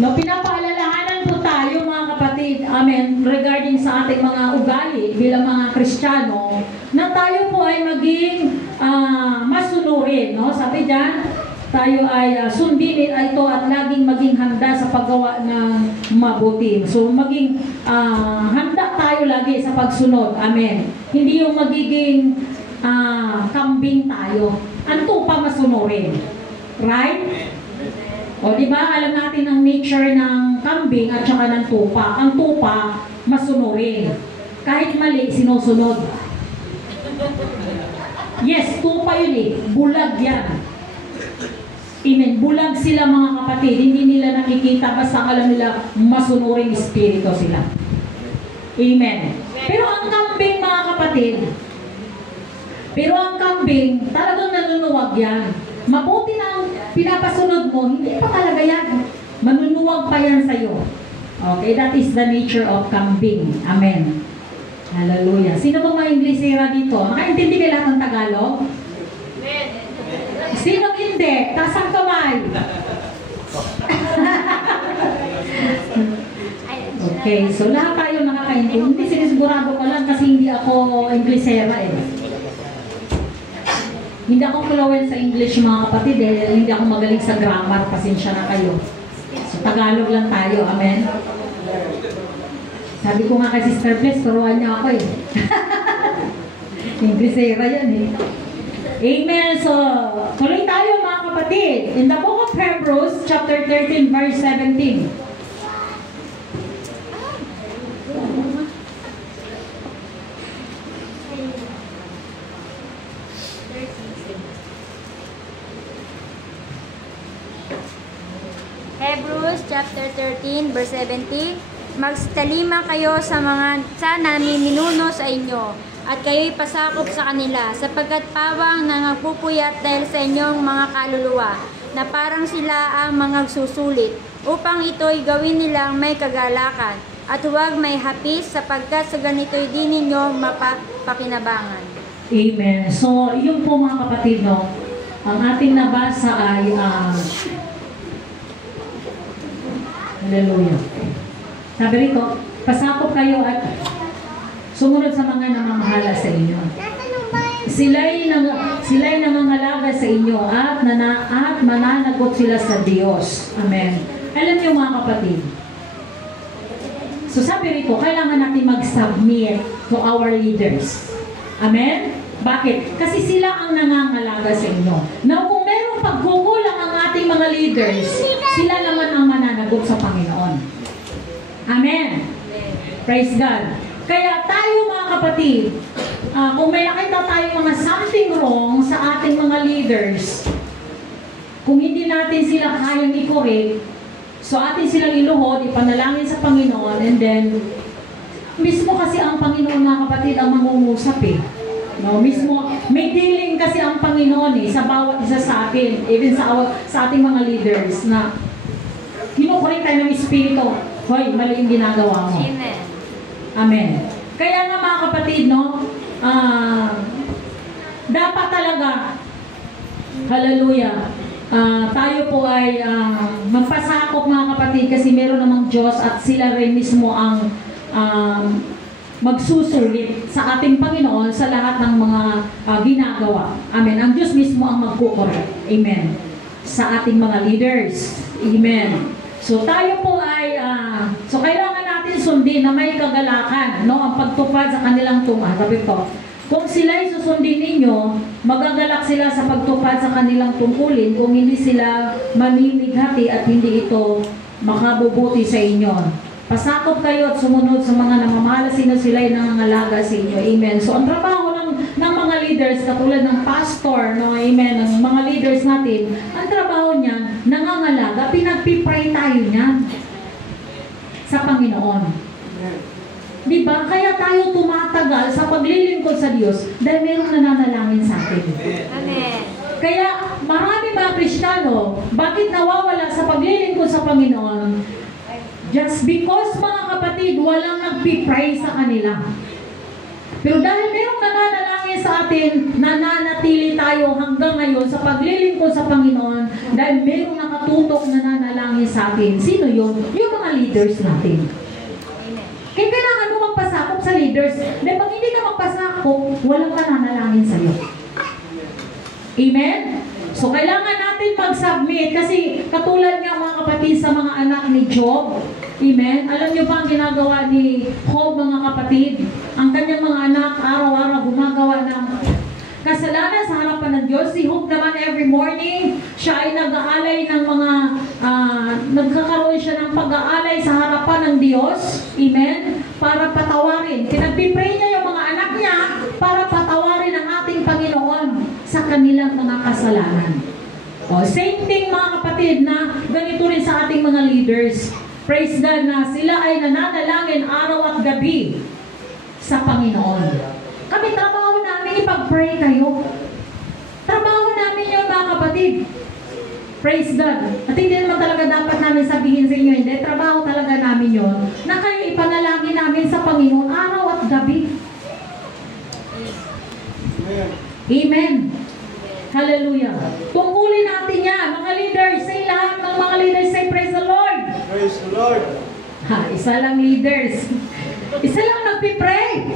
No, pinapaalalahanan po tayo mga kapatid, amen, regarding sa ating mga ugali bilang mga Kristiyano, na tayo po ay maging masunurin, no? Sabi diyan, tayo ay sundin ito at laging maging handa sa paggawa ng mabuti. So maging handa tayo lagi sa pagsunod, amen. Hindi yung magiging kambing tayo. Ano pa masunurin? Right? O, di ba, alam natin ang nature ng kambing at saka ng tupa. Ang tupa, masunurin. Kahit mali, sinusunod. Yes, tupa yun eh. Bulag yan. Amen. Bulag sila mga kapatid. Hindi nila nakikita, basta alam nila masunuring espiritu sila. Amen. Pero ang kambing mga kapatid, talagang nanunuwag yan. Mabuti na pinapasunod mo, hindi pa talaga yan. Manunuwag pa yan sa'yo. Okay, that is the nature of kambing. Amen. Hallelujah. Sino bang mga Inglesera dito? Nakaintindi kayo lahat ng Tagalog? Sino hindi? Taas ang kamay. Okay, so lahat tayo nakakaintindi. Hindi sinisigurado ko lang kasi hindi ako Inglesera eh. Hindi ako fluent sa English mga kapatid eh. Hindi ako magaling sa grammar. Pasensya na kayo. So Tagalog lang tayo. Amen. Sabi ko nga kay Sister Bless, turuan niya ako eh. Inglesera yan eh. Amen. So, tuloy tayo mga kapatid. In the book of Hebrews, chapter 13, verse 17. Hebrews chapter 13 verse 17. Magtalima kayo sa namiminuno sa inyo at kayo'y pasakop sa kanila sapagkat pawang na nagpupuyat dahil sa inyong mga kaluluwa na parang sila ang mga susulit upang ito'y gawin nilang may kagalakan at huwag may hapis sapagkat sa ganito'y di ninyo mapapakinabangan. Amen. So, yun po mga kapatid, no? Ang ating nabasa ay hallelujah. Sabi rito, pasakop kayo at sumunod sa mga namamahala sa inyo. Sila'y nangangalaga sa inyo at mananagot sila sa Diyos. Amen. Alam niyo mga kapatid, so sabi rito, kailangan natin mag-submit to our leaders. Amen? Bakit? Kasi sila ang nangangalaga sa inyo. Now, kung merong pagkukulang ang ating mga leaders, sila naman ang mananagot sa Panginoon. Amen. Praise God. Kaya tayo mga kapatid, kung may nakita tayo mga something wrong sa ating mga leaders, kung hindi natin sila kayang i-correct, so atin silang iluhod, ipanalangin sa Panginoon, and then, mismo kasi ang Panginoon mga kapatid ang mangungusap eh. No, mismo, may dealing kasi ang Panginoon eh, sa bawat isa sa atin, even sa ating mga leaders, na kinukorek tayo ng Espiritu. Hoy, mali yung ginagawa mo. Amen. Amen. Kaya nga mga kapatid, no, dapat talaga, hallelujah, tayo po ay magpasakop mga kapatid kasi meron namang Diyos at sila rin mismo ang magsusulit sa ating Panginoon sa lahat ng mga ginagawa. Amen. Ang Diyos mismo ang magkukorek. Amen. Sa ating mga leaders. Amen. So tayo po ay, so kailangan natin sundin na may kagalakan, no, ang pagtupad sa kanilang sabi ko, kung sila'y susundin ninyo, magagalak sila sa pagtupad sa kanilang tungkulin kung hindi sila mamimighati at hindi ito makabubuti sa inyo. Pasakop kayo at sumunod sa mga namamahala, sino sila'y nangangalaga sa inyo. Amen. So ang trabaho ng mga leaders, katulad ng pastor, no, amen, ng mga leaders natin, ang trabaho niyan, nangangalaga, pinagpipray tayo niyan sa Panginoon. Diba? Kaya tayo tumatagal sa paglilingkod sa Diyos dahil mayroong nananalangin sa atin. Amen. Kaya marami mga Kristiyano, bakit nawawala sa paglilingkod sa Panginoon? Just because mga kapatid, walang nagpipray sa kanila. Pero dahil mayroong nananalangin sa atin, nananatili tayo hanggang ngayon sa paglilingkod sa Panginoon dahil mayroong nakatutok na nananalangin sa atin. Sino yun? Yung mga leaders natin. Kaya kailangan mo magpasakop sa leaders. Dahil pag hindi ka magpasakop, walang mananalangin sa iyo. Amen? So, kailangan natin mag-submit kasi katulad nga mga kapatid sa mga anak ni Job. Amen? Alam niyo ba ang ginagawa ni Job, mga kapatid? Ang kanyang mga anak, araw-araw gumagawa ng kasalanan sa harapan ng Diyos. Si Job naman every morning, siya ay nag-aalay ng mga, nagkakaroon siya ng pag-aalay sa harapan ng Diyos. Amen? Para patawarin. Pinagpipray niya yung mga anak niya para patawarin ang ating Panginoon sa kanilang mga kasalanan. O, same thing mga kapatid na ganito rin sa ating mga leaders. Praise God na sila ay nananalangin araw at gabi sa Panginoon. Kami trabaho namin ipag-pray kayo. Trabaho namin yun mga kapatid. Praise God. At hindi naman talaga dapat namin sabihin sa inyo, hindi. Trabaho talaga namin yun. Na kayo ipanalangin namin sa Panginoon araw at gabi. Amen. Hallelujah. Tungkulin natin yan. Mga leaders, say lahat ng mga leaders, say praise the Lord. Praise the Lord. Ha, isa lang leaders. Isa lang nagpipray.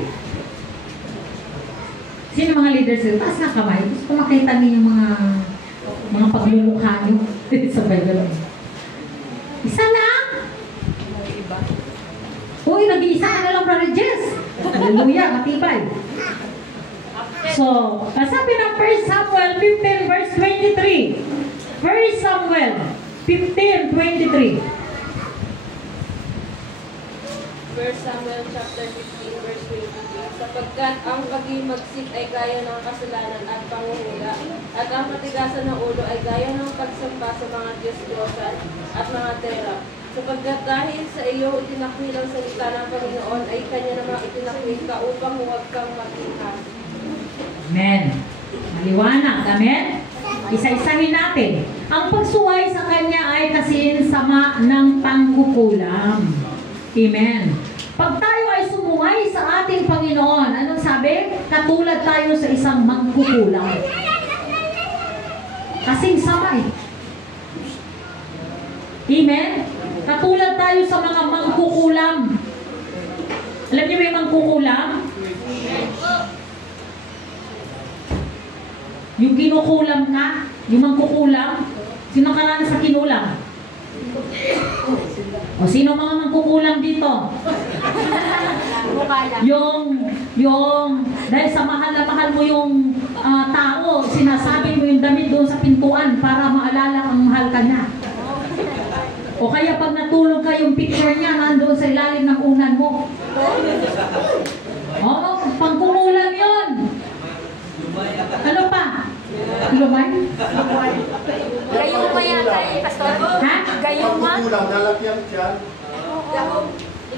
Sino mga leaders? Taas na kamay. Gusto ko makita niyo yung mga paglulukha niyo. Sabay gano'n. Isa lang. Uy, nag-iisa ka na lang, Brother Jess. Hallelujah, matibay. So, sabi ng 1 Samuel 15 verse 23. 1 Samuel 15:23. 1 Samuel chapter 15 verse 23. Sapagkat ang pag-imagsik ay gaya ng kasalanan at panguhula, at ang katigasan ng ulo ay gaya ng pagsampa sa mga Diyos-Diyosan at mga tera. Sapagkat dahil sa iyo itinakwil ang salita ng Panginoon, ay kanya namang itinakwil ka upang huwag kang mag-ingat. Amen. Maliwanag. Amen? Isa-isahin natin. Ang pagsuway sa Kanya ay kasiin sama ng pangkukulam. Amen. Pag tayo ay sumuway sa ating Panginoon, anong sabi? Katulad tayo sa isang mangkukulam. Kasing sama eh. Amen? Katulad tayo sa mga mangkukulam. Alam niyo ba yung mangkukulam? Yung kinukulam ka, yung mangkukulam, sino karanas sa kinulam? O sino mga mangkukulam dito? Dahil sa mahal na mahal mo yung tao, sinasabi mo yung damit doon sa pintuan para maalala kang mahal ka niya. O kaya pag natulog ka, yung picture niya nandoon sa ilalim ng unan mo. Oo, pangkukulam yun. Ano pa? Lumay? Gayuma yata eh, Pastor. Ha? Gayuma? Kulang, lalakyan siya.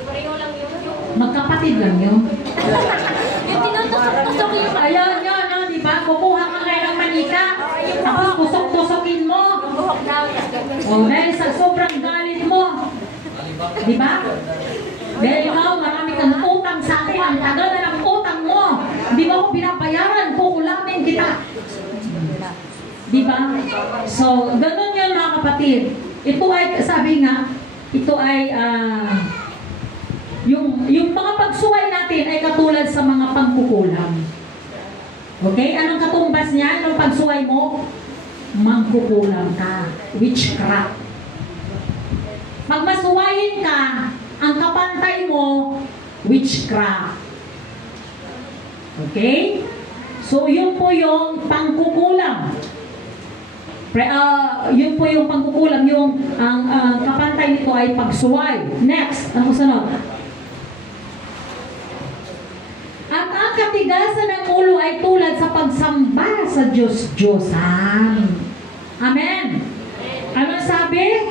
Pareho lang yung Magkapatid lang yun. Yung tinutusok-tusok yung Ayun, yun, no, di ba? Kukuha ka ngayon ng manika. Tapos tusok-tusokin mo. buhok daw. O, dahil sa sobrang galit mo. Di ba? Dahil ikaw, marami kang utang sa akin. Ang tagal na ng utang mo. Di ba ako pinapayaran? Kukulamin kita. Di ba? So, ganun yun mga kapatid. Ito ay, sabi nga, ito ay, yung mga pagsuway natin ay katulad sa mga pangkukulam. Okay? Anong katumbas niya? Anong pagsuway mo? Mangkukulam ka. Witchcraft. Pag masuwayin ka, ang kapantay mo, witchcraft. Okay? So, yun po yung pangkukulam. Yun po yung pangkukulam. Yung ang kapantay nito ay pagsuway. Next, ano sunod? At ang katigasan ng ulo ay tulad sa pagsamba sa Diyos-Diyosan. Amen. Ano sabi?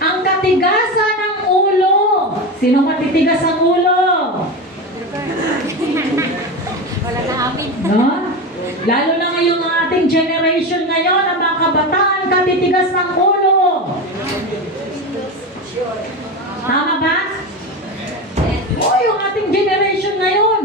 Ang katigasan ng ulo. Sino matitigas ang ulo? Wala na amin. No? Lalo na ngayong ating generation ngayon, ang mga kabataan, katitigas ng ulo. Tama ba? O, yung ating generation ngayon.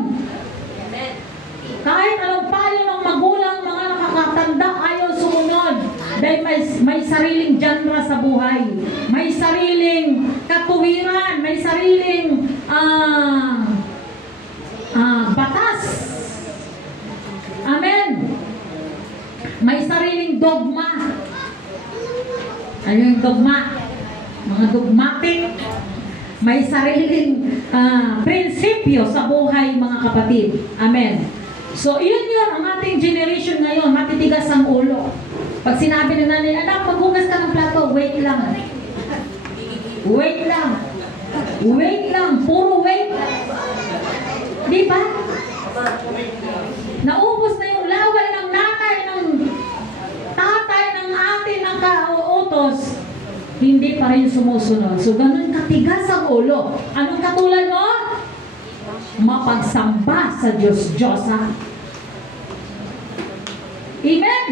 sa buhay. May sariling katuwiran, may sariling batas. Amen. May sariling dogma. Ano yung dogma? Mga dogmatic. May sariling prinsipyo sa buhay, mga kapatid. Amen. So, yun ang ating generation ngayon. Matitigas ang ulo. Pag sinabi ng nanay, anak, maghugas ka ng plato, wait lang. Wait lang. Wait lang. Puro wait. Di ba? Naubos na yung laway ng nanay, ng tatay, ng ate, ng kauutos. Hindi pa rin sumusunod. So, ganun katigas ang ulo. Anong katulad mo? Mapagsamba sa Diyos-Diyosa. Amen?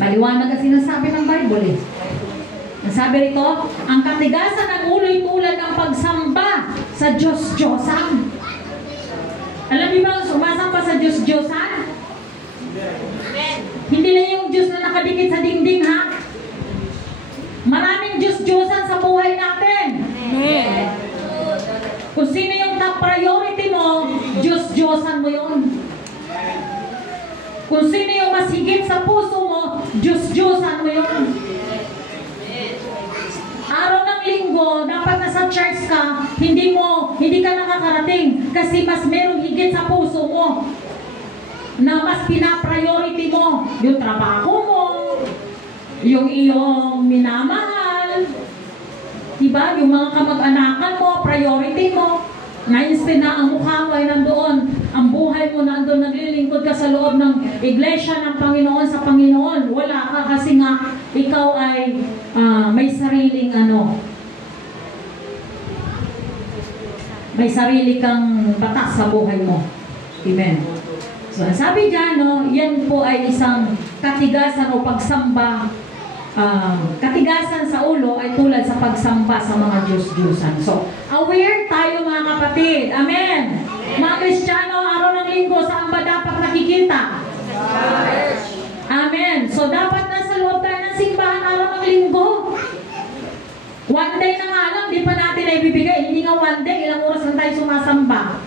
Maliwanag ang sinasabi ng Bible Ang sabi rito, ang katigasan ng ulo'y tulad ng pagsamba sa Diyos-Diyosan. Alam niyo ba, sumasamba sa Diyos-Diyosan? Hindi na yung Diyos na nakadikit sa dingding, ha? Maraming Diyos-Diyosan sa buhay natin. Kung sino yung top priority mo, Diyos-Diyosan mo yun. Kung sino yung mas higit sa puso mo, Diyos-Diyosan mo yun. Araw ng linggo, dapat nasa church ka, hindi ka nakakarating kasi mas merong higit sa puso mo na mas pinapriority mo yung trabaho mo, yung iyong minamahal, diba? Yung mga kamag-anakan mo, priority mo. Na-instead na ang mukha mo ay nandoon, ang buhay mo nandoon, naglilingkod ka sa loob ng iglesia ng Panginoon sa Panginoon. Wala ka kasi nga ikaw ay may sariling may sarili kang batas sa buhay mo. Amen. So, sabi dyan, yan po ay isang katigasan o pagsamba. Katigasan sa ulo ay tulad sa pagsamba sa mga Diyos-Diyosan. So, aware tayo mga kapatid. Amen. Mga Kristiyano, araw ng linggo, saan ba dapat nakikita? Amen. So, dapat nasa loob tayo ng simbahan araw ng linggo. One day na nga lang, di pa natin na ibibigay. Hindi nga one day, ilang oras lang tayo sumasamba.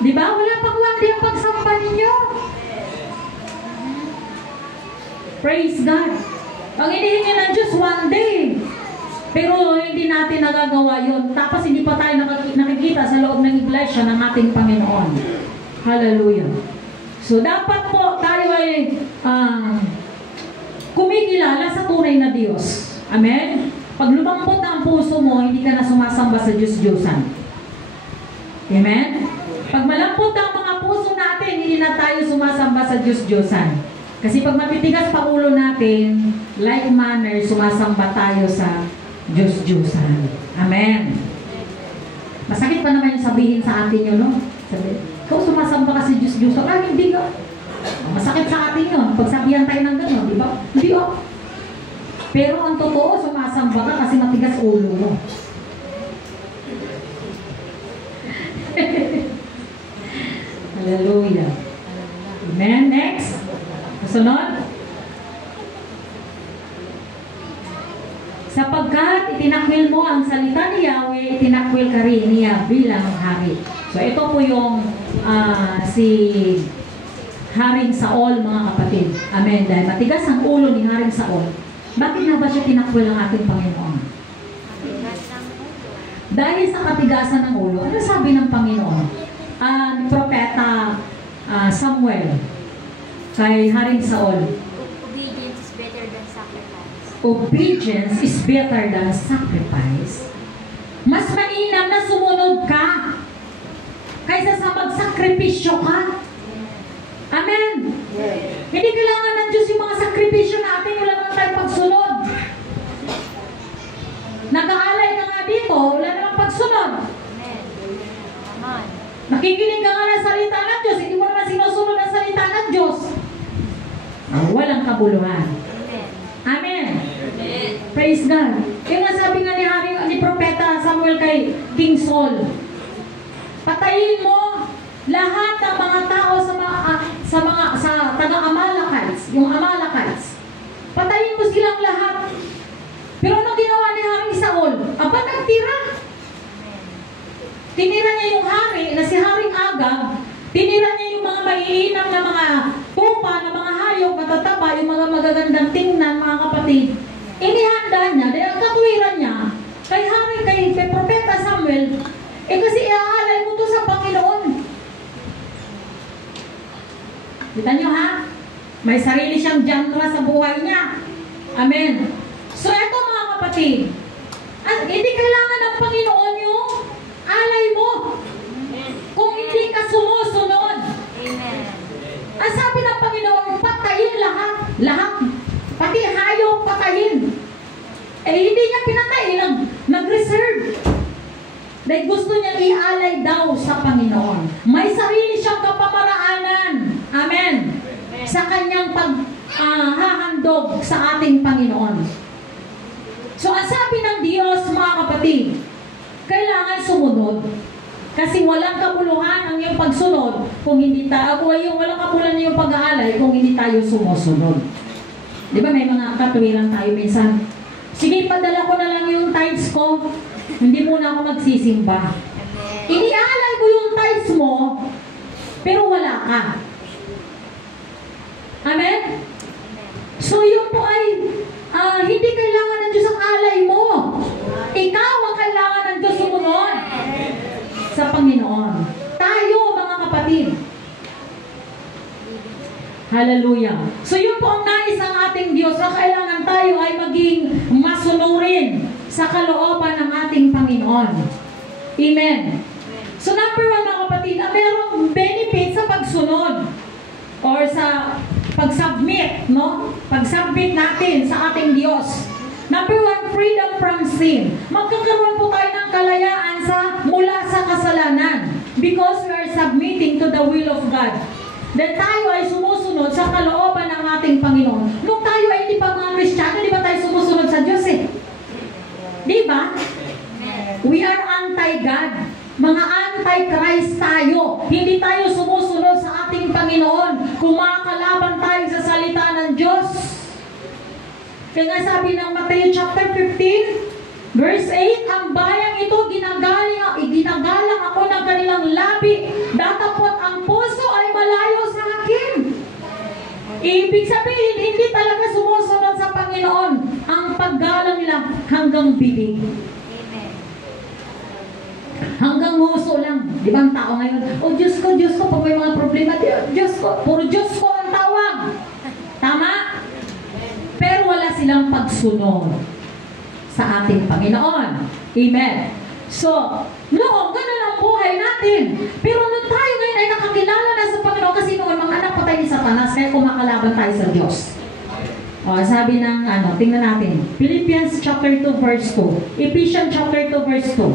Di ba? Wala pang one day ang pagsamba ninyo. Praise God. Ang inihingi ng Diyos, one day. Pero hindi natin nagagawa yun. Tapos hindi pa tayo nakikita sa loob ng iglesia ng ating Panginoon. Hallelujah. So dapat po tayo ay kumikilala sa tunay na Diyos. Amen? Pag lumambot na ang puso mo, hindi ka na sumasamba sa Diyos-Diyosan. Amen? Pag malambot ang mga puso natin, hindi na tayo sumasamba sa Diyos-Diyosan. Kasi pag mapitigas pa ulo natin, like manner, sumasamba tayo sa Diyos-Diyosan. Amen. Masakit pa naman yung sabihin sa atin yun, no? Sabi, ikaw sumasamba ka sa Diyos-Diyosan. Hindi ka. Masakit sa atin yun. Pagsabihan tayo ng gano'n, di ba? Hindi ako. Pero ang totoo, sumasamba ka kasi matigas ulo mo. Hallelujah. Amen. Next. Sunod. Sapagkat itinakwil mo ang salita ni Yahweh, itinakwil ka rin niya bilang hari. So ito po yung si Haring Saul, mga kapatid. Amen. Dahil matigas ang ulo ni Haring Saul, bakit na ba siya tinakwil ang ating Panginoon? Dahil sa katigasan ng ulo, ano sabi ng Panginoon? Propeta Samuel kay Haring Saul. Obedience is better than sacrifice. Obedience is better than sacrifice. Mas mainam na sumunod ka kaysa sa magsakripisyo ka. Amen. Hindi kailangan ng Diyos yung mga sakripisyo natin. Wala naman tayong pagsunod. Nag-aalay ka nga dito, wala naman pagsunod. Amen. Nakikinig ka nga ng salita ng Diyos, hindi mo naman sinusunod ang salita ng Diyos. Walang kabuluhan. Amen. Praise God. Kaya nga sabi nga ni Propeta Samuel kay King Saul, patayin mo lahat ng mga tao sa taga-Amalekites, yung Amalekites. Patayin mo silang lahat. Pero ano ginawa ni Haring Saul? Aba, nagtira. Tinira niya yung hari na si Haring Agag. Tinira niya yung mga maiinam na mga tupa, na mga hayop, matataba, yung mga magagandang tingnan, mga kapatid. Inihanda niya, dahil ang katwiran niya, kay Propeta Samuel, kasi iaalay mo to sa Panginoon. Kita niyo ha? May sarili siyang genre sa buhay niya. Amen. So eto mga kapatid, at hindi kailangan ng Panginoon yung alay mo. Kung hindi ka sumusunod. Amen. Ang sabi ng Panginoon, patayin lahat. Lahat. Pati hayop, patayin. Hindi niya pinatay, nag-reserve. Dahil gusto niya ialay daw sa Panginoon. May sarili siyang kapamaraanan. Amen. Sa kanyang paghahandog sa ating Panginoon. So, ang sabi ng Diyos, mga kapatid, kailangan sumunod. Kasi walang kabuluhan ang iyong pagsunod kung hindi tayo, walang kabuluhan yung pag-aalay kung hindi tayo sumusunod. Di ba may mga katwiran tayo minsan? Sige, padala ko na lang yung tithes ko. Hindi muna ako magsisimba. Iniaalay ko yung tithes mo, pero wala ka. Amen? So yun po ay hindi kailangan ng Diyos ang alay mo. Ikaw ang kailangan ng Diyos sumunod sa Panginoon. Tayo, mga kapatid. Hallelujah. So yun po ang nais ng ating Diyos na kailangan tayo ay maging masunurin sa kalooban ng ating Panginoon. Amen. So number 1, mga kapatid, merong benefit sa pagsunod or sa pag-submit, no? Pag-submit natin sa ating Diyos. Number 1, freedom from sin. Magkakaroon po tayo ng kalayaan mula sa kasalanan because we are submitting to the will of God. Dahil tayo ay sumusunod sa kalooban ng ating Panginoon. Nung tayo ay hindi pa mga Kristiyano, di ba tayo sumusunod sa Diyos eh? Di ba? We are anti-God. Mga anti-Christ tayo. Hindi tayo sumusunod sa ating Panginoon. Kumakalaban tayo sa salita ng Diyos. Kaya nga sabi ng Matthew chapter 15, verse 8, ang bayang ito ginagalang ako ng kanilang labi, datapot ang puso ay malayo sa akin. Ibig sabihin, hindi talaga sumusunod sa Panginoon. Ang paggalang nila hanggang bibig. Hanggang nguso lang. Di ba ang tao ngayon? Oh, Diyos ko, pag may mga problema, Diyos ko, puro Diyos ko ang tawag. Tama? Pero wala silang pagsunod sa ating Panginoon. Amen. So, noon, ganun ang buhay natin. Pero nung tayo ngayon ay nakakilala na sa Panginoon, kasi noon, mga anak patay ni Satanas, kaya kumakalaban tayo sa Diyos. O, sabi ng, tingnan natin, Philippians chapter 2, verse 2. Ephesians chapter 2, verse 2.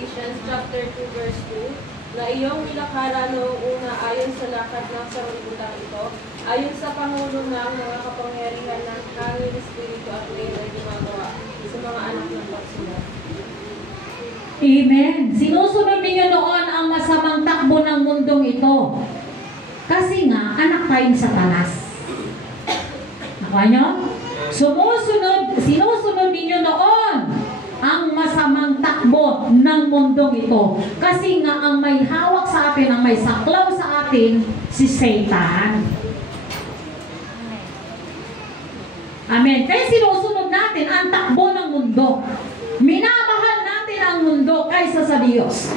Ephesians chapter 2 verse 2, na iyong nilakara noong una ayon sa lakad ng sanglibutan ito, ayon sa pangulo ng mga kapangyarihan ng hangin, espiritu at ngayon ay ginagawa sa mga anak ng pagsunod. Amen. Sinusunod ninyo noon ang masamang takbo ng mundong ito. Kasi nga, anak tayo ni Satanas. Nakuha nyo? Sinusunod ninyo noon ang masamang takbo ng mundong ito. Kasi nga, ang may hawak sa atin, ang may saklaw sa atin, si Satan. Amen. Kaya sinusunod natin ang takbo ng mundo. Minamahal natin ang mundo kaysa sa Diyos.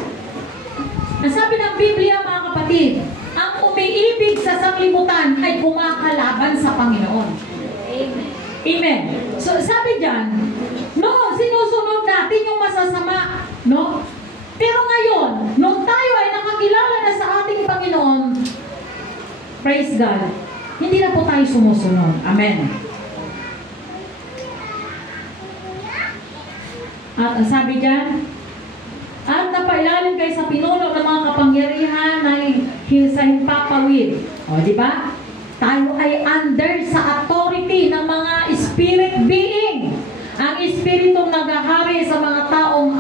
Ang sabi ng Biblia, mga kapatid, ang umiibig sa sanglibutan ay kumakalaban sa Panginoon. Amen. Amen. So, sabi dyan, no, sinusunod natin yung masasama, no? Pero ngayon, nung tayo ay nakakilala na sa ating Panginoon, praise God, hindi na po tayo sumusunod. Amen. At ang sabi dyan, at napailalim kayo sa pinuno ng mga kapangyarihan na sa himpapawid. O, di ba? Tayo ay under sa authority ng mga spirit being. Ang espiritong naghahari sa mga taong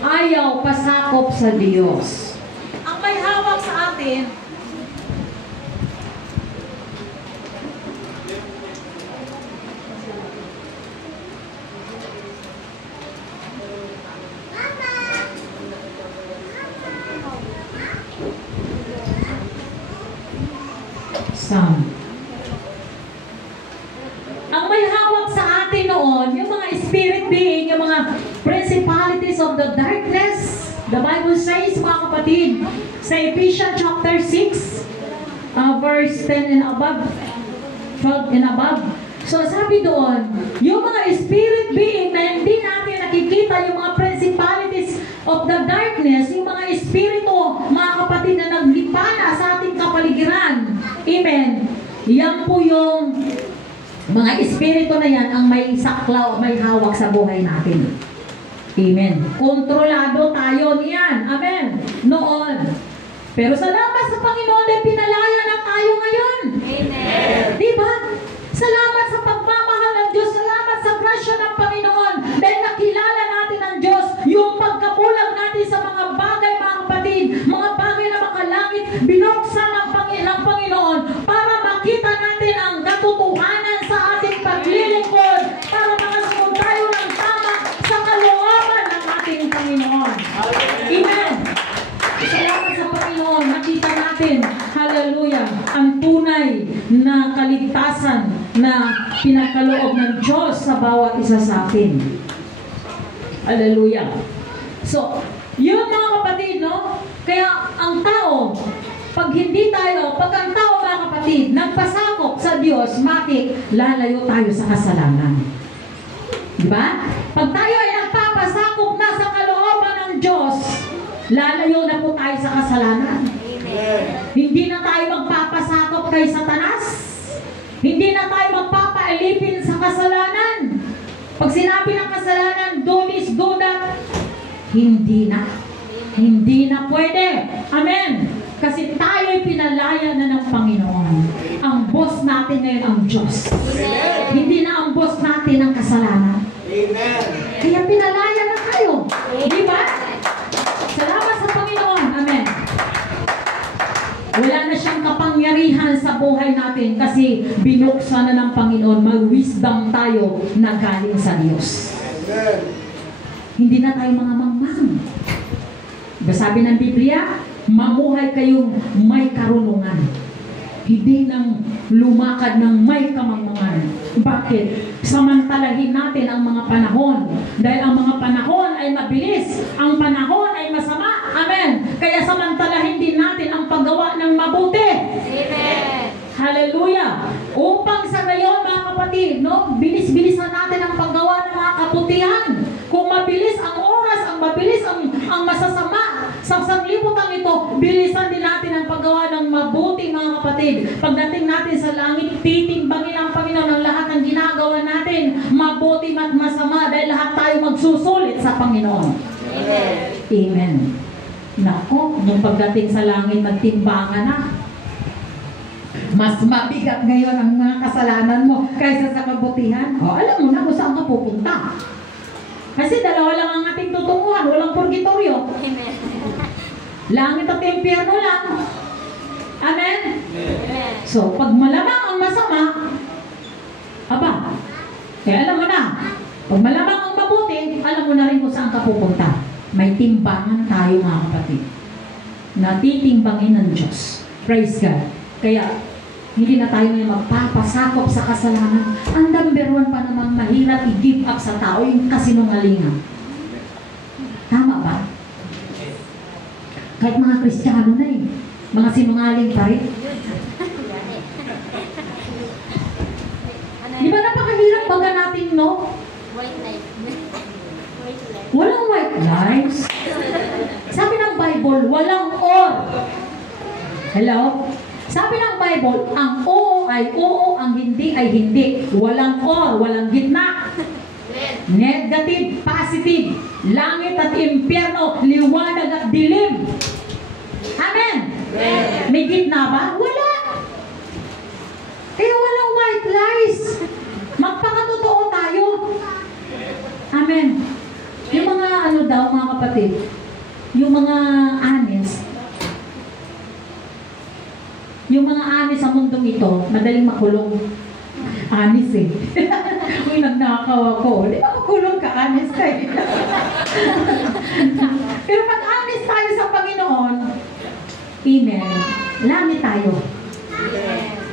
ayaw pasakop sa Diyos. natin, ang may hawak sa atin noon, yung mga spirit being, yung mga principalities of the darkness. The Bible says, mga kapatid, sa Ephesians chapter 6, verse 10 and above, 12 and above. So sabi doon, yung mga spirit being na hindi natin nakikita, yung mga principalities of the darkness, yung mga espiritu, mga kapatid, na naglipana sa ating kapaligiran. Amen. Yan po yung mga espiritu na yan ang may saklaw, may hawak sa buhay natin. Amen. Kontrolado tayo niyan. Amen. Noon. Pero salamat sa Panginoon ay pinalaya na tayo ngayon. Amen. Diba? Salamat sa pagmamahal ng Diyos. Salamat sa grasya ng Panginoon. Dahil nakilala natin ang Diyos. Yung pagkabulag natin sa mga bagay, mga kapatid, mga bagay na makalangit, binuksan ng Panginoon para makita natin ang katotohanan sa ating paglilingkod, para makasunod tayo ng tama sa kalooban ng ating Panginoon. Amen. Salamat sa Panginoon. Nakita natin, hallelujah, ang tunay na kaligtasan na pinakaloob ng Diyos sa bawat isa sa atin. Hallelujah. So, yun mga kapatid, no? Kaya ang tao, pag ang tao mga kapatid, nagpasakop sa Diyos, matik, lalayo tayo sa kasalanan. Diba? Pag tayo ay nagpapasakop na sa kalooban ng Diyos, lalayo na po tayo sa kasalanan. Amen. Hindi na tayo magpapasakop kay Satanas. Hindi na tayo magpapailipin sa kasalanan. Pag sinabi ng kasalanan, do this, do that, hindi na. Hindi na pwede. Amen. Kasi tayo'y pinalaya na ng Panginoon. Ang boss natin ngayon ang Diyos. Amen. Hindi na ang boss natin ang kasalanan. Amen. Kaya pinalaya na tayo. Di ba? Salamat sa Panginoon. Amen. Wala na siyang kapangyarihan sa buhay natin kasi binuksan na ng Panginoon. Mag-wisdom tayo na galing sa Diyos. Amen. Hindi na tayo mga mangmang. Diba sabi ng Biblia, mamuhay kayong may karunungan. Hindi nang lumakad ng may kamangmangan. Bakit? Samantalahin natin ang mga panahon. Dahil ang mga panahon ay mabilis. Ang panahon ay masama. Amen. Kaya samantalahin din natin ang paggawa ng mabuti. Amen. Hallelujah. Upang sa ngayon mga kapatid, no, bilis-bilisan natin ang paggawa ng mga kabutihan. Kung mabilis ang oras, ang mabilis ang masasama sa sanglibutan ito, bilisan din natin ang paggawa ng mabuti mga kapatid. Pagdating natin sa langit, titimbangin ang Panginoon ang lahat ng ginagawa natin, mabuti at masama, dahil lahat tayo magsusulit sa Panginoon. Amen. Amen. Nako, nung pagdating sa langit, magtimbangan na. Mas mabigat ngayon ang mga kasalanan mo kaysa sa kabutihan. O, alam mo na kung saan ka pupunta. Kasi dalawa lang ang ating tutunguhan, walang purgatorio. Amen. Langit at impyerno lang. Amen? Amen. So, pag malamang ang masama, aba, kaya alam mo na, pag malamang ang mabuti, alam mo na rin kung saan ka pupunta. May timbangan tayo mga kapatid. Natitimbangin ng Diyos. Praise God. Kaya, hindi na tayo ngayon magpapasakop sa kasalanan. Ang number one pa namang mahirap i-give up sa tao yung kasinungalingan. Tama ba? Kahit mga Kristiyano na eh. Mga sinungaling pa rin. Di ba napakahirap baga natin, no? White light. White light. Walang white lies. Sabi ng Bible, walang or. Hello? Sabi ng Bible, ang oo ay oo, ang hindi ay hindi. Walang or, walang gitna. Negative, positive. Langit at impyerno, liwanag at dilim. Amen? May gitna ba? Wala. Kaya walang white lies. Magpakatotoo tayo. Amen. Yung mga ano daw, mga kapatid, yung mga honest, Yung mga anis sa mundong ito, madaling makulong. Anis eh. Uy, nagnakaw ako. Di ba makulong ka, anis ka eh. Pero pag anis tayo sa Panginoon, amen, langit tayo.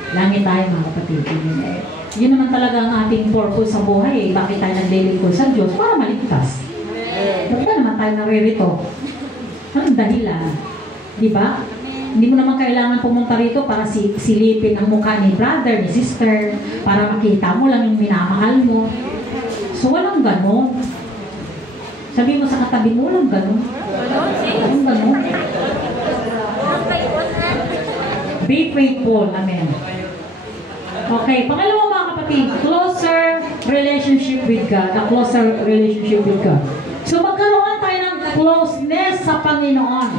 Langit tayo mga kapatid. Amen. Yun naman talaga ang ating purpose sa buhay eh. Bakit tayo naglilingkod sa Diyos? Para maligtas. Bakit naman tayo naririto? Anong dahilan? Di ba? Hindi mo naman kailangan pumunta rito para silipin ang mukha ni brother, ni sister, para makita mo lang yung minamahal mo. So, walang ganon. Sabi mo sa katabi mo, walang ganon. Walang ganon. Be faithful. Amen. Okay, pangalawa mga kapatid, closer relationship with God. A closer relationship with God. So, magkaroon tayo ng closeness sa Panginoon.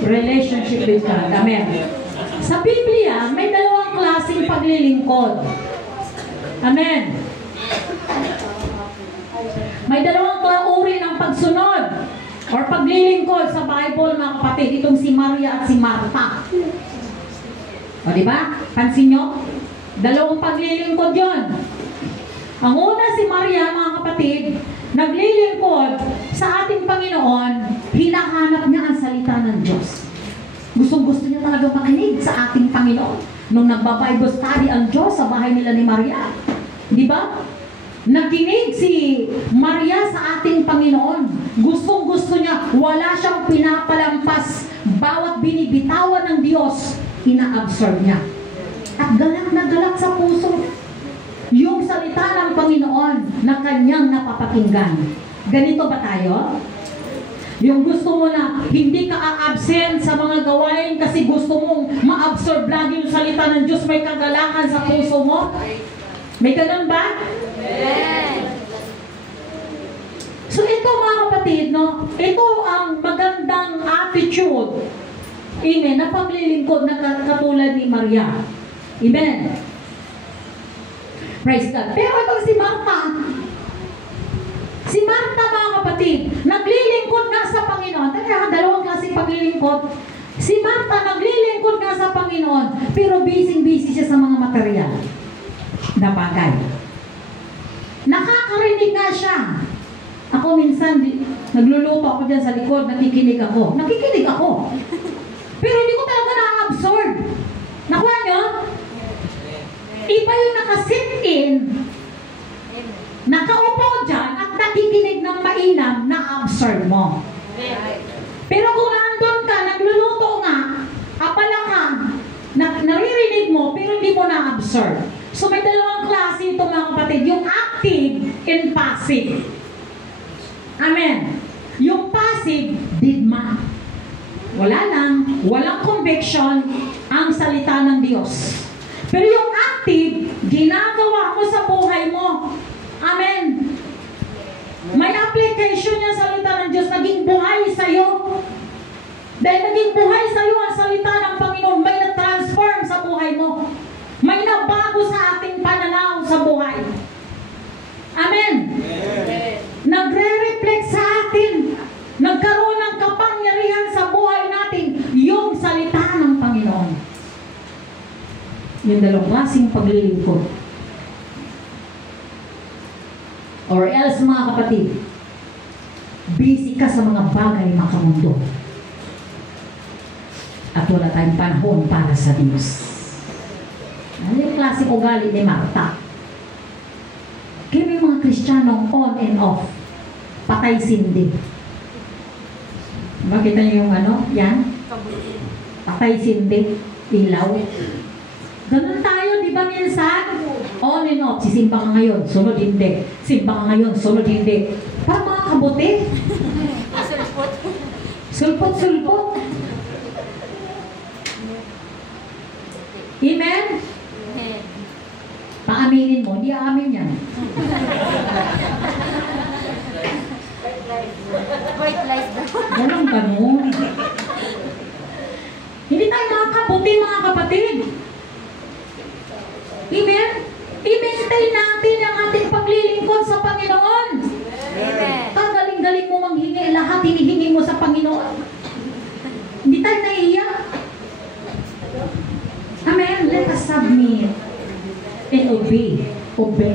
Relationship with God. Amen. Sa Biblia, may dalawang klaseng paglilingkod. Amen. May dalawang uri ng pagsunod or paglilingkod sa Bible, mga kapatid. Itong si Maria at si Martha. O, diba? Pansin nyo? Dalawang paglilingkod yon. Ang una si Maria, mga kapatid, naglilingkod sa ating Panginoon, hinahanap niya ang salita ng Diyos. Gustong-gusto niya talaga makinig sa ating Panginoon. Nung nagba-Bible study ang Diyos sa bahay nila ni Maria, di ba? Nakinig si Maria sa ating Panginoon. Gustong-gusto niya, wala siyang pinapalampas. Bawat binibitawan ng Diyos, ina-absorb niya. At galak na galak sa puso yung salita ng Panginoon na kanyang napapakinggan. Ganito ba tayo? Yung gusto mo na hindi ka a-absent sa mga gawain kasi gusto mong ma-absorb lagi yung salita ng Diyos, may kagalakan sa puso mo? May ganun ba? So ito mga kapatid, no? Ito ang magandang attitude. Amen. Na paglilingkod na katulad ni Maria. Amen. Praise God. Pero ito si Martha. Si Martha mga kapatid, naglilingkod nga sa Panginoon. Teka, dalawang klaseng paglilingkod. Si Martha naglilingkod nga sa Panginoon, pero busy siya sa mga material na bagay. Nakakarinig nga siya. Ako minsan, nagluluto ako dyan sa likod, nakikinig ako. Pero hindi ko talaga na-absorb. Nakuha nyo? Iba yung nakasit in, nakaupo dyan at nakikinig ng mainam, na-absorb mo. Pero kung nandun ka, nagluluto nga, apala ka, naririnig mo, pero hindi mo na-absorb. So may dalawang klase ito mga kapatid, yung active and passive. Amen. Yung passive, didma. Walang conviction ang salita ng Diyos. Pero yung active, ginagawa mo sa buhay mo. Amen. May application niya sa salita ng Diyos, naging buhay sa'yo. Dahil naging buhay sa'yo ang salita ng Panginoon, may na-transform sa buhay mo. May nabago sa ating pananaw sa buhay. Amen. Nagre-reflect sa atin. Nagkaroon ng kapangyarihan sa buhay natin yung salita ng Panginoon. Yung dalawang klaseng paglilingkod. Or else mga kapatid, busy ka sa mga bagay makamundo. At wala tayong panahon para sa Diyos. Ano yung klaseng ugali ni Martha? Kaya may mga Kristiyanong on and off. Patay sindi. Makita niyo yung ano? Yan? Patay sindi. Ilaw. Ganun tayo, di ba minsan? On and off. Sisimba ka ngayon, sunod hindi. Simba ka ngayon, sunod hindi. Parang mga kabuti. Sulpot. Amen? Paaminin mo, hindi aamin yan. White lies daw. Ganun. Hindi tayo makakabuti mga kapatid. Amen? I-maintain natin ang ating paglilingkod sa Panginoon. Amen. Kagaling-galing mo manghingi, lahat hinihingi mo sa Panginoon. Hindi tayo nahihiya. submit and obey. Obey.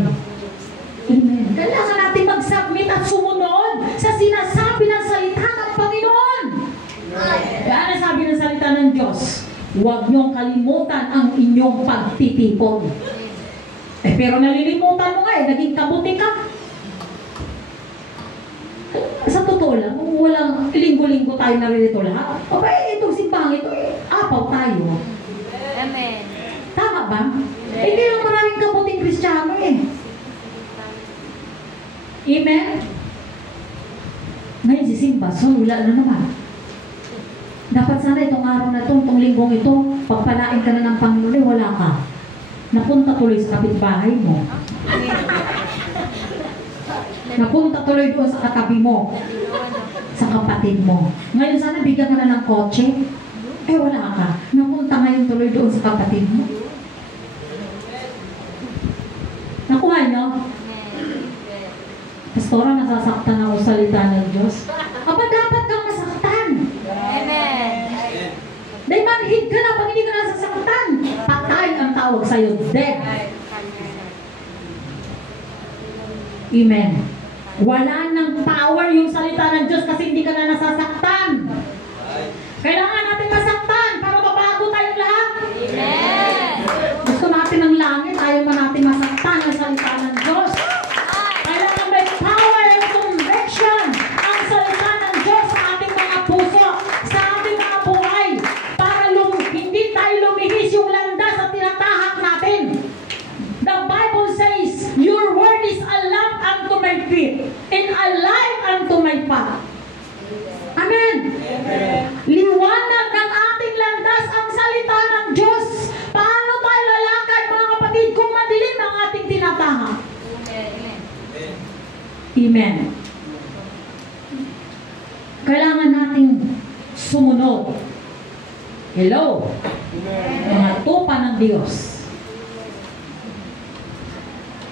Amen. Kailangan natin mag-submit at sumunod sa sinasabi ng salita ng Panginoon. Kaya ano sabi ng salita ng Diyos? Huwag niyong kalimutan ang inyong pagtitipon. Pero nalilimutan mo nga naging kabuti ka. Sa totoo lang, kung walang linggo-linggo tayo naririto lahat, itong simbang ito, apaw tayo. Amen. Tama ba? Hindi lang maraming kabuting Kristiyano Amen? Ngayon si Simba, so wala na naman. Dapat sana itong araw na itong linggong ito, pagpalain ka na ng Panginoon, wala ka. Napunta tuloy sa kapitbahay mo. Napunta tuloy doon sa katabi mo. Sa kapatid mo. Ngayon sana bigyan ka na ng kotse. Wala ka. Napunta ngayon tuloy doon sa kapatid mo. Nakuha niyo? Pastora, nasasaktan ako sa salita ng Diyos. Dapat kang masaktan. Amen. Dahil manhid ka na pag hindi ka nasasaktan. Patay ang tawag sa'yo. Dead. Amen. Wala nang power yung salita ng Diyos kasi hindi ka na nasasaktan. Kailangan natin masaktan para mabago tayong lahat. Amen. Gusto natin ng langit, ayaw man natin masaktan ang salita ng Diyos. Kailangan may power and conviction ang salita ng Diyos sa ating mga puso, sa ating mga buhay, para hindi tayo lumihis yung landas at tinatahak natin. The Bible says, your word is a lamp unto my feet and a light unto my path. Amen. Liwanag ng ating landas ang salita ng Diyos. Paano tayo lalakad, mga kapatid, kung madilim ang ating tinatahak? Amen. Kailangan nating sumunod. Hello? Mga tupa ng Diyos.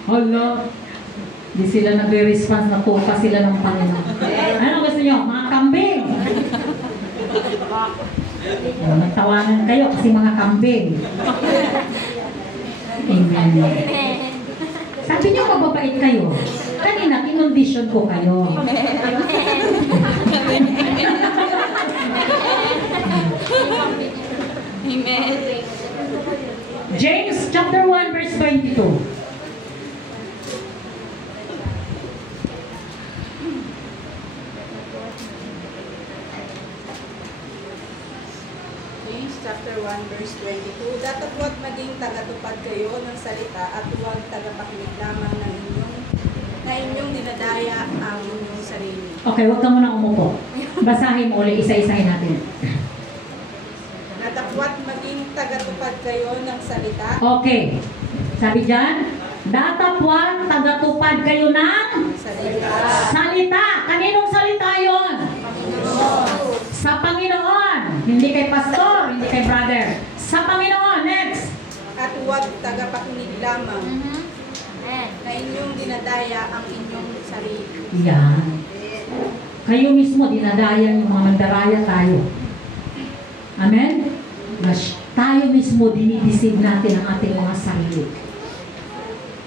Hala, di sila nagre-response na tupa sila ng Panginoon. Ano gusto nyo? Mga kambing. Nagtawanan kayo kasi mga kambing. Amen. Sabi nyo mababait kayo. Kanina, kinondisyon ko kayo. Amen. James chapter 1 verse 22. James chapter 1 verse 22. Datapwat maging tagatupad kayo ng salita at huwag tagapakinig lamang na inyong dinadaya ang inyong sarili. Okay, huwag ka muna umupo. Basahin mo ulit, isa-isahin natin. Datapwat maging tagatupad kayo ng salita. Okay. Sabi dyan, datapwat tagatupad kayo ng salita. Kaninong salita yon? Sa Panginoon. Hindi kay pastor, hindi kay brother. Sa Panginoon. Next. At huwag tagapakinig lamang na inyong dinadaya ang inyong sarili. Yan. Kayo mismo, dinadaya yung mga mandaraya tayo. Amen? Tayo mismo, dinidisig natin ang ating mga sarili.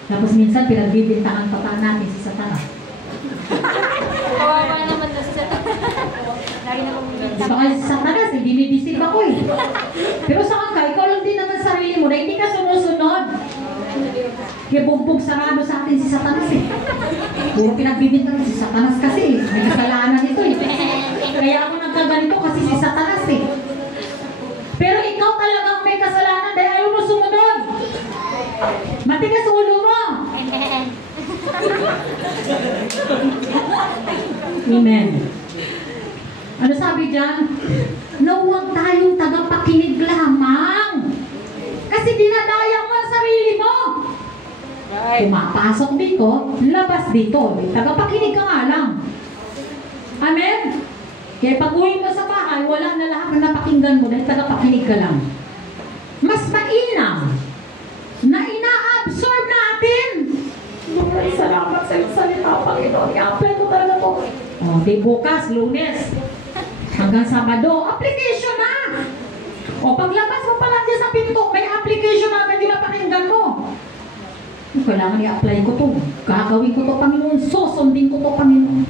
Tapos minsan, pinagbibintangan pa natin si Satanas. Kawawa naman na sa lagi na Baka si Satanas, dinidisig ako Pero saan ka? Ikaw lang din naman sarili mo na hindi ka sumusunod. Kaya bugbog sarado sa atin si Satanas Puro pinagbibintangan si Satanas kasi may kasalanan ito Kaya ako nagkaganito kasi si Satanas Pero ikaw talagang may kasalanan dahil ayaw mo sumunod. Matigas ulo mo. Amen. Ano sabi dyan? Na huwag tayong tagapakinig lamang. Kasi dinadaya mo ang sarili mo. Pumapasok dito, labas dito. Tagapakinig ka nga lang. Amen? Kaya pag uwi mo sa bahay, wala na lahat na napakinggan mo dahil tagapakinig ka lang. Mas mainam na ina-absorb natin. Maraming salamat sa iyong salita, Panginoon. I-apply ko talaga po. Di bukas, Lunes, hanggang Sabado, application na. Paglabas mo pa lang dyan sa pinto, may application na agad kailangan i-apply ko to. Gagawin ko to, Panginoon. Susundin ko to, Panginoon.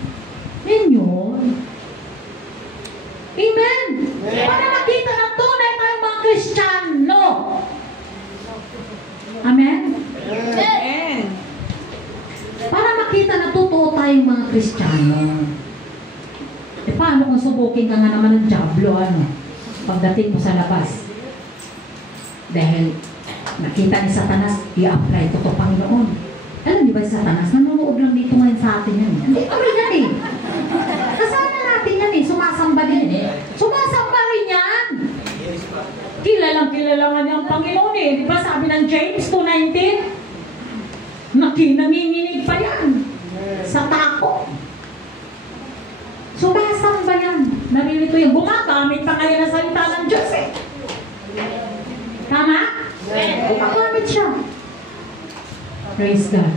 Yan yun. Amen! Para nakita ng tunay tayong mga Kristiyano. Amen? Amen. Para makita na totoo tayong mga Kristiyano. E paano kung subukin ka nga naman ng Diablo, ano? Pagdating mo sa labas. Dahil nakita ni Satanas, i-apply ko to, Panginoon. Alam niyo ba si Satanas? Nanonood lang dito ngayon sa atin yan. Hindi kami yan eh. Kasama natin yan eh. Sumasamba din eh. Sumasamba rin yan. Kilala nga niya ang Panginoon eh. Di ba sabi ng James 2:19? Nanginginig pa yan. Sa tako. Sumasamba yan. Naririto yung gumagamit pa ngayon ng salita ng Diyos eh. Tama? Gumagamit siya. Praise God.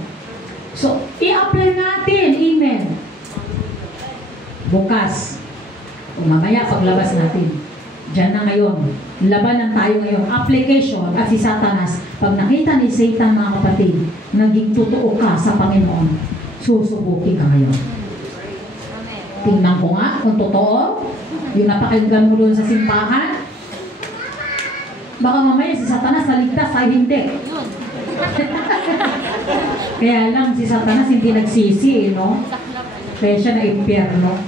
So, i-apply natin. Amen. Bukas. O mamaya paglabas natin. Diyan na ngayon. Labanan tayo ngayon. Application at si Satanas. Pag nakita ni Satan, mga kapatid, naging totoo ka sa Panginoon, susubukin ka ngayon. Tingnan ko nga kung totoo. Yung napakinggan mo doon sa simbahan. Baka mamaya si Satanas naligtas ay hindi. Kaya lang si Satanas hindi nagsisi, no? Kaya siya na impyerno.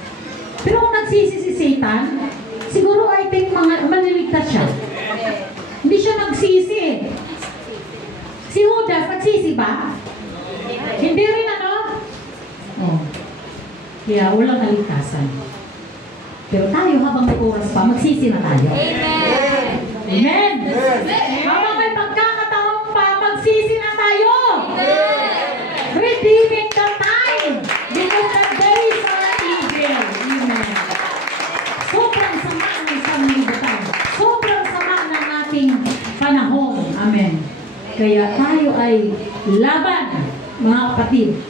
Pero kung nagsisi si Satan, siguro I think maliligtas siya. Hindi siya nagsisi. Si Judas, nagsisi ba? Hindi rin, ano? Oh. Kaya walang naligtasan. Pero tayo, habang may oras pa, magsisi na tayo. Amen! Amen! Habang may pagkakataon pa, magsisi na tayo! Redeeming the time! Because the days are evil. Amen! Sobrang sama ng sanlibutan. Sobrang sama ng ating panahon. Amen. Kaya tayo ay laban, mga kapatid,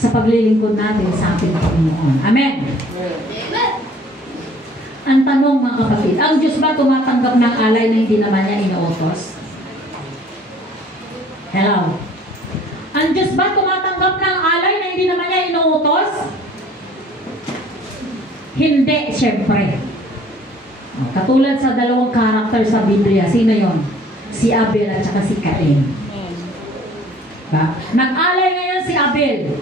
sa paglilingkod natin sa ating Panginoon. Amen. Ang tanong, mga kapatid, ang Diyos ba tumatanggap ng alay na hindi naman niya inuutos? Hello? Ang Diyos ba tumatanggap ng alay na hindi naman niya inuutos? Hindi, siyempre. Katulad sa dalawang karakter sa Biblia, sino yon? Si Abel at saka si Cain. Ba? Nag-alay ngayon si Abel.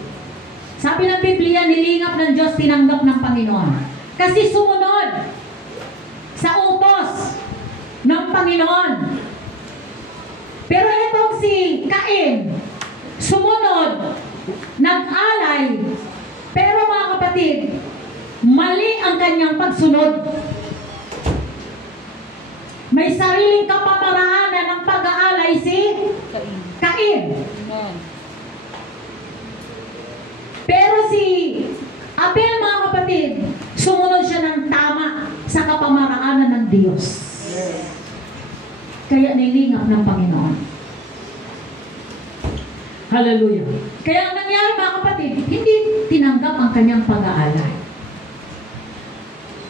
Sabi ng Biblia, nilingap ng Diyos, tinanggap ng Panginoon. Kasi sumunod sa utos ng Panginoon. Pero itong si Cain, sumunod, nag-alay, pero mga kapatid, mali ang kanyang pagsunod. May sariling kapamaraanan ng pag-aalay si Cain. Pero si Abel, mga kapatid, sumunod siya ng tama sa kapamaraanan ng Diyos. Kaya nilingap ng Panginoon. Hallelujah. Kaya ang nangyari, mga kapatid, hindi tinanggap ang kanyang pag-aalay.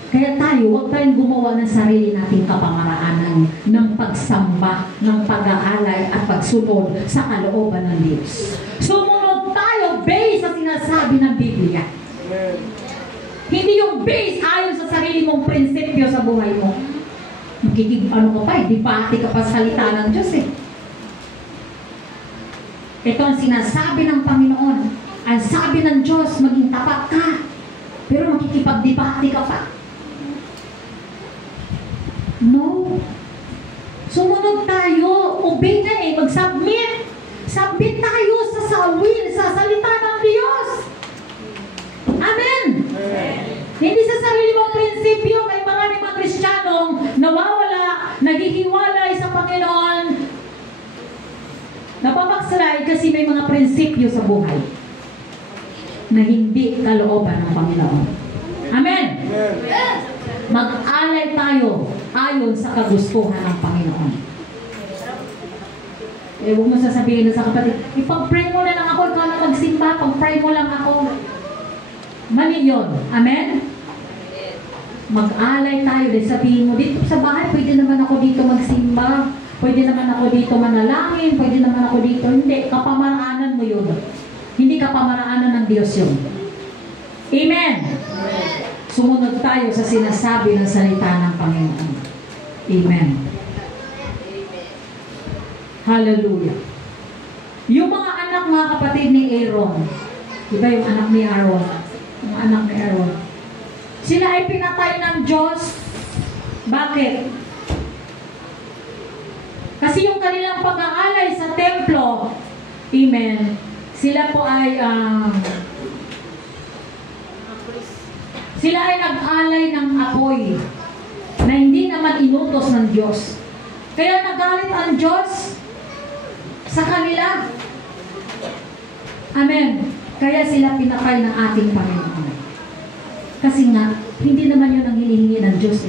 Kaya tayo, huwag tayong gumawa ng sarili nating kapamaraanan ng pagsamba, ng pag-aalay at pagsunod sa kalooban ng Diyos. Sumunod tayo based sa sinasabi ng Biblia. Hindi yung based ayon sa sarili mong prinsipyo sa buhay mo. Ano ka pa, debate ka pa sa salita ng Diyos eh. Ito ang sinasabi ng Panginoon. Ang sabi ng Diyos, maging tapat ka. Pero makikipag-debate ka pa. No. Sumunod tayo. Obey na eh. Mag-submit. Submit tayo sa will, sa salita ng Diyos. Amen. Hindi sa sarili mong prinsipyo. Kay maraming mga Kristiyanong nawawala, naghihiwalay sa Panginoon, napapaksalay kasi may mga prinsipyo sa buhay na hindi kalooban ng Panginoon. Amen. Mag-alay tayo ayon sa kagustuhan ng Panginoon. Eh, huwag mo sasabihin na sa kapatid, ipag-pray mo na lang ako, ikaw na magsimba, pag-pray mo lang ako. Mali yun. Amen? Mag-alay tayo. Dahil sabihin mo, dito sa bahay, pwede naman ako dito magsimba. pwede naman ako dito manalangin, pwede naman ako dito. Hindi, kapamaraanan mo yun. Hindi kapamaraanan ng Diyos yun. Amen! Sumunod tayo sa sinasabi ng salita ng Panginoon. Amen. Hallelujah. Yung mga anak, mga kapatid ni Aaron, diba yung anak ni Aaron? Yung anak ni Aaron. Sila ay pinatay ng Diyos. Bakit? Kasi yung kanilang pag-aalay sa templo, amen, sila po ay sila ay nag-alay ng apoy na hindi naman inutos ng Diyos. Kaya nagalit ang Diyos sa kanila. Amen. Kaya sila pinatay ng ating Panginoon. Kasi nga, hindi naman yun ang hinihingi ng Diyos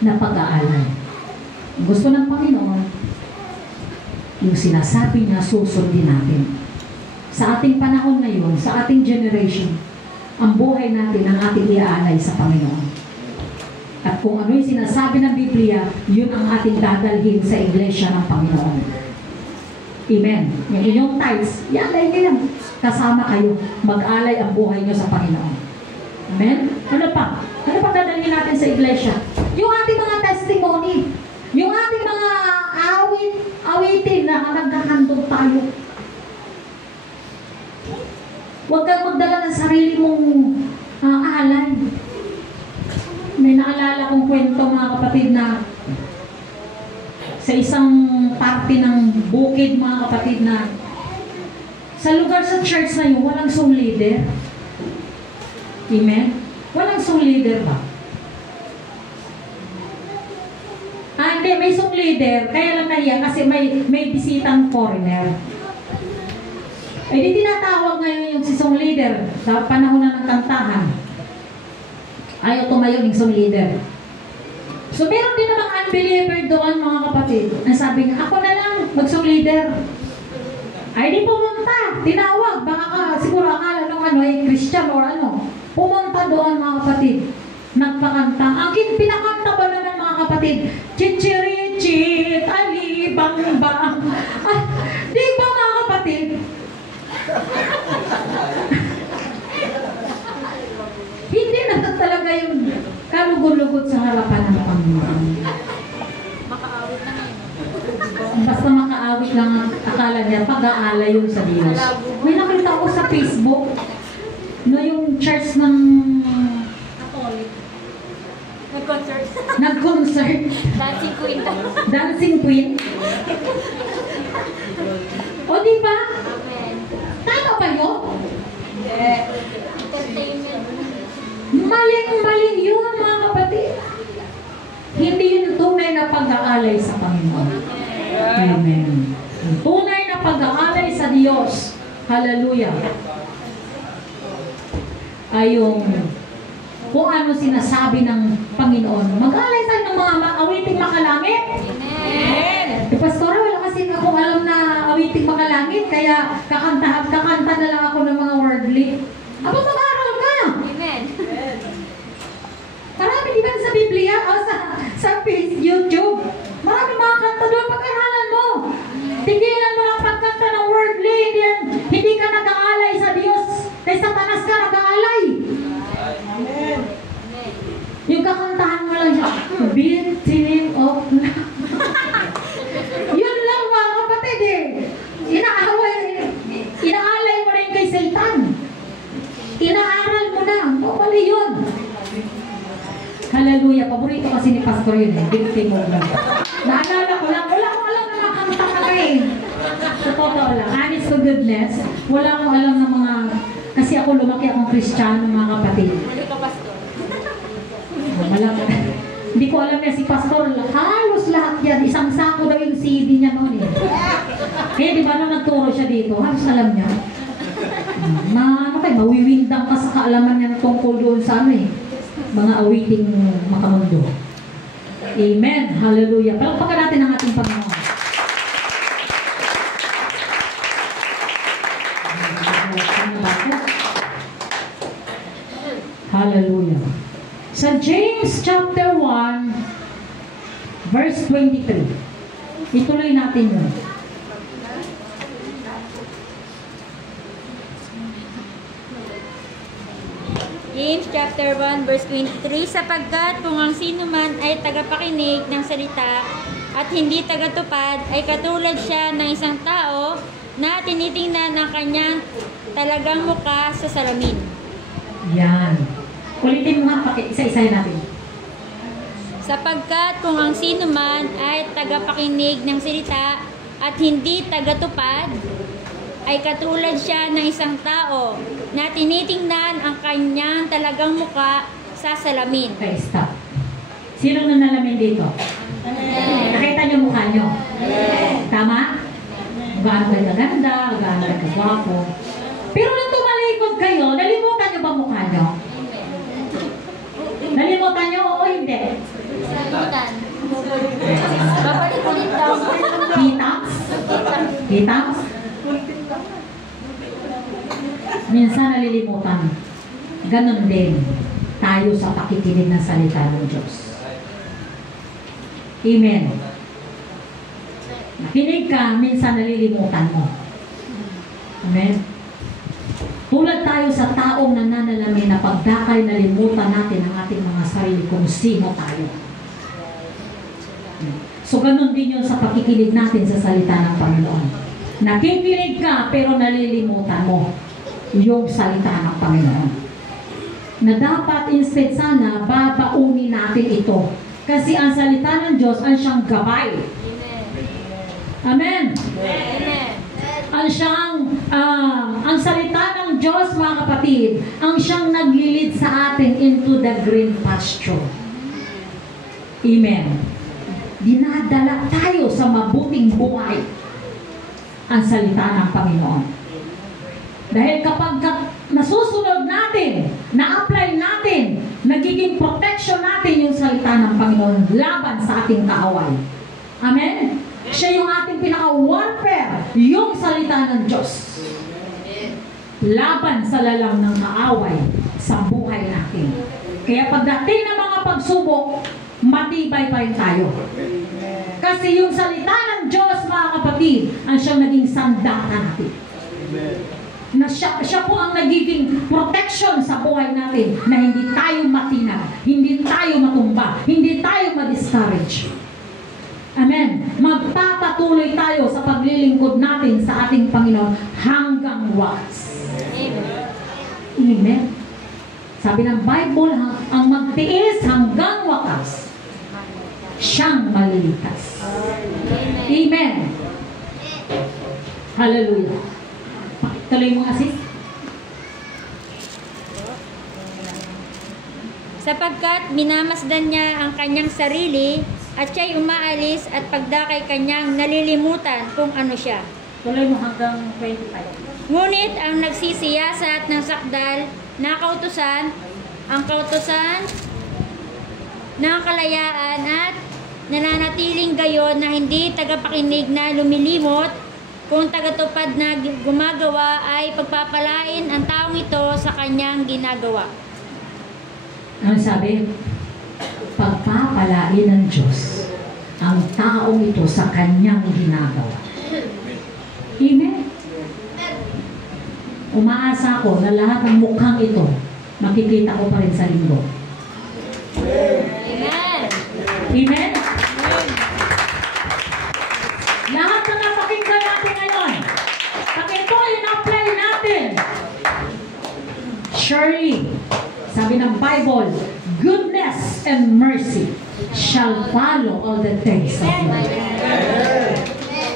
na pag-aalay. Gusto ng Panginoon, yung sinasabi niya, susundin natin. Sa ating panahon ngayon, sa ating generation, ang buhay natin ang ating iaalay sa Panginoon. At kung ano yung sinasabi ng Biblia, yun ang ating dadalhin sa iglesia ng Panginoon. Amen. Yung inyong tithes, ialay nyo yan. Kasama kayo, mag-alay ang buhay nyo sa Panginoon. Amen? Ano pa? Ano pa dadalhin natin sa iglesia? Yung ating mga testimony, yung ating mga awitin na nagkakantong tayo. Huwag kang magdala ng sarili mong alay. May naalala kong kwento, mga kapatid, na sa isang party ng bukid, mga kapatid, na sa lugar sa church na yun, walang song leader. Amen? Walang song leader ba? Hindi, may song leader, kaya lang nahiya kasi may bisitang foreigner. Eh di tinatawag ngayon yung si song leader sa panahon na ng kantahan. Ayaw tumayo yung song leader. So meron din namang unbeliever doon, mga kapatid. Ang sabi niya, ako na lang mag-song leader. Ay di pumunta, tinawag. Baka siguro akala nung Christian or ano. Pumunta doon, mga kapatid. Nagpakanta. Ang pinakanta ba naman, mga kapatid? Chichirichit, alibang-bang. Ah, di ba, mga kapatid? Hindi na talaga yung kalugod-lugod sa harapan ng Panginoon. Makaawit na ngayon. Basta makaawit lang ang akala niya, pag-aalay yun sa Diyos. May nakita ko sa Facebook, no, yung church ng Catholic. Nag-concert. nag-concert. Dancing Queen. Dancing Queen. O di ba? Amen. Tama ba yun? Entertainment. Maling-maling yun, mga kapatid. Hindi yun tunay na pag-aalay sa Panginoon. Amen. Yung tunay na pag-aalay sa Diyos, hallelujah, ay yung kung ano sinasabi ng Panginoon. Mag-aalay tayo ng mga awiting makalangit. Amen. Pastora, wala kasi akong alam na awiting makalangit, kaya kakanta na lang ako ng mga worldly. Aba, mag-aral ka! Amen. Marami di ba sa Biblia o sa YouTube? Marami mga kanta doon, pag-aralan mo. Tigilan mo ang pagkanta ng worldly, hindi ka nag-aalay sa Diyos. Kay Satanas ka nag-aalay. Amen. Yung kakantahan mo lang siya, beating of love. Yun lang, mga kapatid eh. Inaalay mo na yung kay Satan. Inaaral mo na. O, mali yun. Hallelujah. Paborito kasi ni Pastor yun eh. Beating of love. Naalala ko lang, wala akong alam na makanta ka eh. Sa totoo lang, honest to goodness, wala akong alam na mga, kasi ako lumaki akong Kristiyano, mga kapatid. Hindi ka pastor. Hindi ko alam niya si Pastor, halos lahat yan. Isang sako daw yung CD niya noon eh. Kaya di ba nung nagturo siya dito, halos alam niya. Mawiwindang ka sa kaalaman niya tungkol doon sa ano eh. Mga awiting makamundo. Amen. Hallelujah. Palakpakan natin ang ating Panginoon. Hallelujah. Sa James chapter 1, verse verse 23. Ituloy natin yun. James chapter 1 verse 23, sapagkat kung ang sino man ay tagapakinig ng salita at hindi tagatupad, ay katulad siya ng isang tao na tinitingnan ang kanyang talagang muka sa salamin. Yan. Ulitin mo nga, isa-isahin natin. Sapagkat kung ang sino man ay tagapakinig ng salita at hindi tagatupad, ay katulad siya ng isang tao na tinitingnan ang kanyang talagang muka sa salamin. Okay, stop. Sino nanalamin dito? Nakita niyo mukha niyo? Tama? Gaano kayo maganda, gaano kayo kagwapo. Pero nung tumalikod kayo, nalimutan niyo ba mukha niyo? Nalimutan niyo o hindi? Salimutan. Babalik ulit daw. Kita? Kita? Minsan nalilimutan. Ganon din tayo sa pakikinig ng salita ng Diyos. Amen. Nakinig ka, minsan nalilimutan mo. Amen. Tulad tayo sa taong nananalamin na pagdakay nalimutan natin ang ating mga sarili kung sino tayo. So ganon din yun sa pakikinig natin sa salita ng Panginoon. Nakikinig ka pero nalilimutan mo yung salita ng Panginoon. Na dapat instead sana babaunin natin ito. Kasi ang salita ng Diyos ang siyang gabay. Amen. Amen. Ang siyang, ang salita ng Diyos, mga kapatid, ang siyang naglilid sa atin into the green pasture. Amen. Dinadala tayo sa mabuting buhay ang salita ng Panginoon. Dahil kapag nasusunod natin, na-apply natin, nagiging protection natin yung salita ng Panginoon laban sa ating kaaway. Amen? Siya yung ating pinaka-warfare, yung salita ng Diyos. Laban sa lalang ng kaaway sa buhay natin. Kaya pagdating ng mga pagsubok, matibay pa rin tayo. Kasi yung salita ng Diyos, mga kapatid, ang siyang naging sandata natin. Na siya po ang nagiging protection sa buhay natin na hindi tayo matinag, hindi tayo matumba, hindi tayo ma-discourage. Amen. Magpapatuloy tayo sa paglilingkod natin sa ating Panginoon hanggang wakas. Amen. Sabi ng Bible, ang magtiis hanggang wakas, siyang malilitas. Amen. Hallelujah. Tuloy mo, Asis. Sapagkat minamasdan niya ang kanyang sarili at siya'y umaalis at pagdakay kanyang nalilimutan kung ano siya. Tuloy mo hanggang 25. Ngunit ang nagsisiyasat ng sakdal na kautusan, ang kautusan ng kalayaan at nananatiling gayon na hindi tagapakinig na lumilimot, kung tagatupad na gumagawa ay pagpapalain ang taong ito sa kanyang ginagawa. Ano sabi? Pagpapalain ng Diyos ang taong ito sa kanyang ginagawa. Amen? Umaasa ako na lahat ng mukhang ito, makikita ko pa rin sa linggo. Amen! Amen? Lahat na napakinggan natin ngayon, pag ito in-apply natin, surely, sabi ng Bible, goodness and mercy shall follow all the days of your life.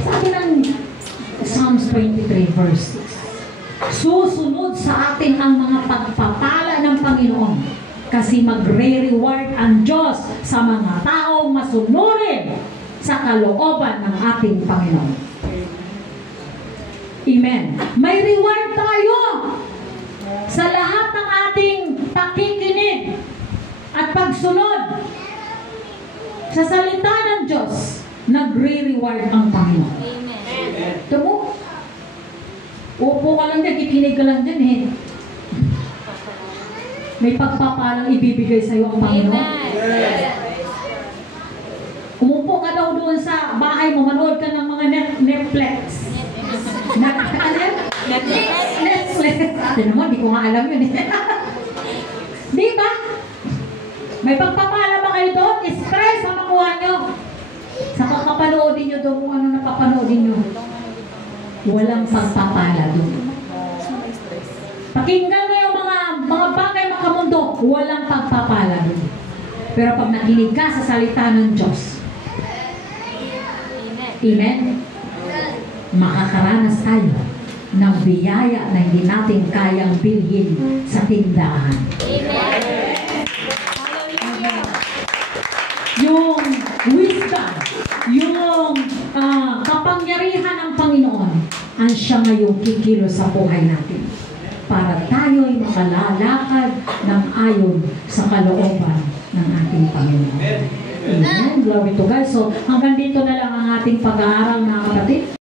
Sabi ng Psalms 23 verse 6, susunod sa atin ang mga pagpapala ng Panginoon kasi magre-reward ang Diyos sa mga taong masunurin sa kalooban ng ating Panginoon. Amen. May reward tayo sa lahat ng ating pakikinig at pagsunod sa salita ng Diyos. Nagre-reward ang Panginoon. Amen. Ito mo, upo ka lang dyan, kikinig ka lang dyan eh. May pagpapalang ibibigay sa iyo ang Panginoon. Amen. Umupo ka daw doon sa bahay mo, manood ka ng mga Netflix. Netflix. Ito naman, di ko nga alam yun eh. Di ba? May pagpapala ba kayo doon? Stress ang makuha nyo. Sa kakapanoodin nyo doon, kung ano napapanoodin nyo. Walang pagpapala doon. Pakinggan mo yung mga bagay makamundo, walang pagpapala doon. Pero pag nakinig ka sa salita ng Diyos, Amen? Makakaranas tayo ng biyaya na hindi natin kayang bilhin sa tindahan. Yung wisdom, yung kapangyarihan ng Panginoon, ang siya ngayong kikilos sa buhay natin para tayo'y makalalakad ng ayon sa kalooban ng ating Panginoon. Amen. Glory to God. So, hanggang dito na lang ang ating pag-aaral, mga kapatid.